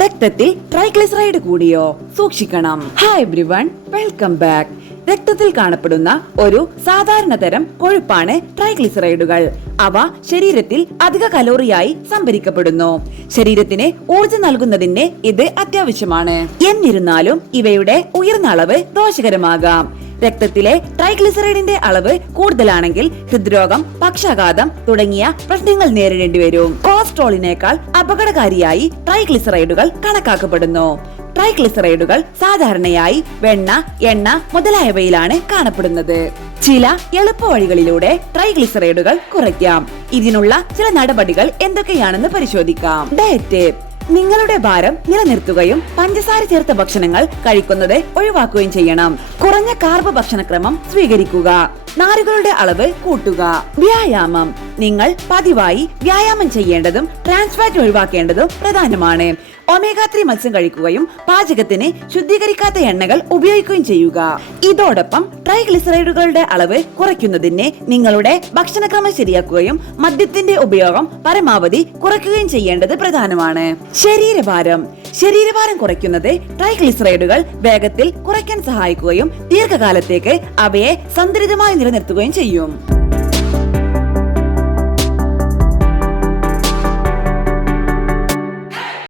രക്തത്തിൽ ട്രൈഗ്ലിസറൈഡ് കൂടിയോ? സൂക്ഷിക്കണം. Hi everyone, welcome back. രക്തത്തിൽ കാണപ്പെടുന്ന ഒരു സാധാരണ തരം കൊഴുപ്പാണ് ട്രൈഗ്ലിസറൈഡുകൾ. അവ ശരീരത്തിൽ അധിക കലോറിയായി സംഭരിക്കപ്പെടുന്നു. ശരീരത്തിന് ഊർജ്ജം നൽകുന്നതിന് ഇത് അത്യാവശ്യമാണ്. എന്നിരുന്നാലും ഇവയുടെ ഉയർന്ന അളവ് ദോഷകരമാകാം. രക്തത്തിലെ ട്രൈഗ്ലിസറൈഡിന്റെ അളവ് കൂടുതലാണെങ്കിൽ ഹൃദ്രോഗം, പക്ഷാഘാതം തുടങ്ങിയ പ്രശ്നങ്ങൾ നേരിടേണ്ടി വരും. കൊളസ്ട്രോളിനേക്കാൾ അപകടകാരിയായി ട്രൈഗ്ലിസറൈഡുകൾ കണക്കാക്കപ്പെടുന്നു. ട്രൈഗ്ലിസറൈഡുകൾ സാധാരണയായി വെണ്ണ, എണ്ണ മുതലായവയിലാണ് കാണപ്പെടുന്നത്. ചില എളുപ്പ വഴികളിലൂടെ ട്രൈഗ്ലിസറൈഡുകൾ കുറയ്ക്കാം. ഇതിനുള്ള ചില നടപടികൾ എന്തൊക്കെയാണെന്ന് പരിശോധിക്കാം. ഡയറ്റ്. നിങ്ങളുടെ ഭാരം നിലനിർത്തുകയും പഞ്ചസാര ചേർത്ത ഭക്ഷണങ്ങൾ കഴിക്കുന്നത് ഒഴിവാക്കുകയും ചെയ്യണം. കുറഞ്ഞ കാർബ് ഭക്ഷണക്രമം സ്വീകരിക്കുക. നാരുകളുടെ അളവ് കൂട്ടുക. വ്യായാമം. നിങ്ങൾ പതിവായി വ്യായാമം ചെയ്യേണ്ടതും ട്രാൻസ് ഫാറ്റ് ഒഴിവാക്കേണ്ടതും പ്രധാനമാണ്. ഒമേഗ 3 മത്സ്യം കഴിക്കുകയും പാചകത്തിന് ശുദ്ധീകരിക്കാത്ത എണ്ണകൾ ഉപയോഗിക്കുകയും ചെയ്യുക. ഇതോടൊപ്പം ട്രൈഗ്ലിസറൈഡുകളുടെ അളവ് കുറയ്ക്കുന്നതിന് നിങ്ങളുടെ ഭക്ഷണക്രമം ശരിയാക്കുകയും മദ്യത്തിന്റെ ഉപയോഗം പരമാവധി കുറയ്ക്കുകയും ചെയ്യേണ്ടത് പ്രധാനമാണ്. ശരീരഭാരം കുറയ്ക്കുന്നത് ട്രൈഗ്ലിസറൈഡുകൾ വേഗത്തിൽ കുറയ്ക്കാൻ സഹായിക്കുകയും ദീർഘകാലത്തേക്ക് അവയെ സന്തുലിതമായി നിലനിർത്തുകയും ചെയ്യും.